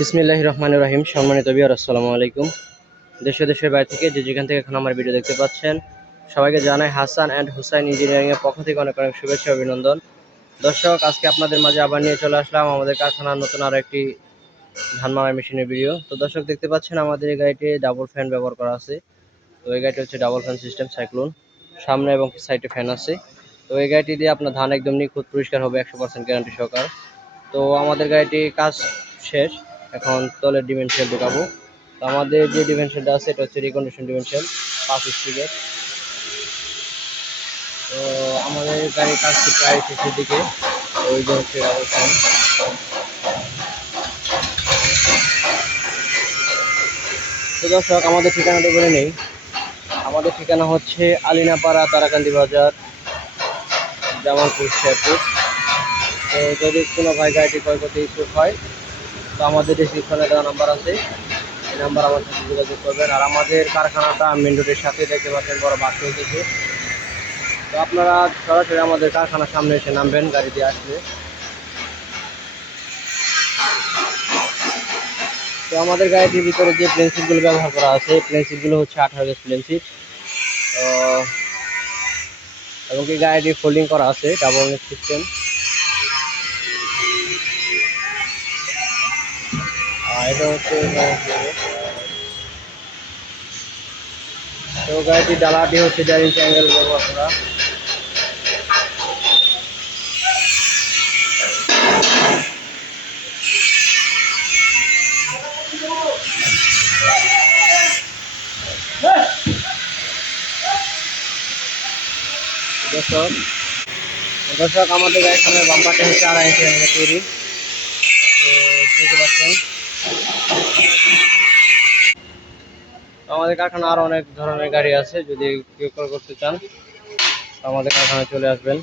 বিসমিল্লাহির রহমানির রহিম। সম্মানিত ভিউয়ার, আসসালামু আলাইকুম। দেশ ও দেশের বাইরে থেকে যে যেখান থেকে এখন আমার ভিডিও দেখতে পাচ্ছেন, সবাইকে জানাই হাসান অ্যান্ড হুসাইন ইঞ্জিনিয়ারিং এর পক্ষ থেকে অনেক অনেক শুভেচ্ছা অভিনন্দন। দর্শক, আজকে আপনাদের মাঝে আবার নিয়ে চলে আসলাম আমাদের কারখানার নতুন আরো একটি ধান মারাই মেশিনের ভিডিও। তো দর্শক, দেখতে পাচ্ছেন আমাদের এই গাড়িটি ডাবল ফ্যান ব্যবহার করা আছে। তো এই গাড়িটি হচ্ছে ডাবল ফ্যান সিস্টেম সাইক্লোন, সামনে এবং সাইডে ফ্যান আছে। তো এই গাড়িটি দিয়ে আপনার ধান একদম নিখুঁত পরিষ্কার হবে, 100% গ্যারান্টি সহকার। তো আমাদের গাড়িটি কাজ শেষ, এখন তলের ডিমেনশিয়াল ঢুকাবো। তো আমাদের যে ডিমেনশিয়ালটা আছে এটা হচ্ছে রিকন্ডিশন ডিমেনশিয়াল 5 স্টিকের। তো আমাদের গাড়ির কাজটি প্রায় শেষের দিকে। ওই যে হচ্ছে অবস্থান। তো দর্শক, আমাদের ঠিকানাটা বলে নেই। আমাদের ঠিকানা হচ্ছে আলিনাপাড়া, তারাকান্দি বাজার, জামালপুর, শেরপুর। তো যদি কোনো ভাই গাড়িটি ক্রয় করতে ইচ্ছুক হয়, তো আমাদের ডিসক্রিপশনে দেওয়া নাম্বার আছে, এই নাম্বার আমার সাথে যোগাযোগ করবেন। আর আমাদের কারখানাটা মেন রোডের সাথে, দেখতে পাচ্ছেন বড় বাস চলতেছে। তো আপনারা সরাসরি আমাদের কারখানার সামনে এসে নামবেন গাড়ি দিয়ে আসলে। তো আমাদের গাড়িটির ভিতরে যে প্লেনসিটগুলো ব্যবহার করা আছে, প্লেনসিটগুলো হচ্ছে 18 গেজ প্লেনসিট। এবং কি গাড়িটি ফোল্ডিং করা আছে, ডাবল নেক সিস্টেম। আর এটা হচ্ছে তো গাড়িটির ডালাটি হচ্ছে 1.5 ইঞ্চি অ্যাঙ্গেল ব্যবহার করা। দর্শক দর্শক আমাদের গাড়ির সামনে বাম্পারটা হচ্ছে 2.5 ইঞ্চি অ্যাঙ্গেল তৈরি। তো দেখতে পাচ্ছেন আমাদের কারখানা আরো অনেক ধরনের গাড়ি আছে, যদি কেউ ক্রয় করতে চান আমাদের কারখানায় চলে আসবেন।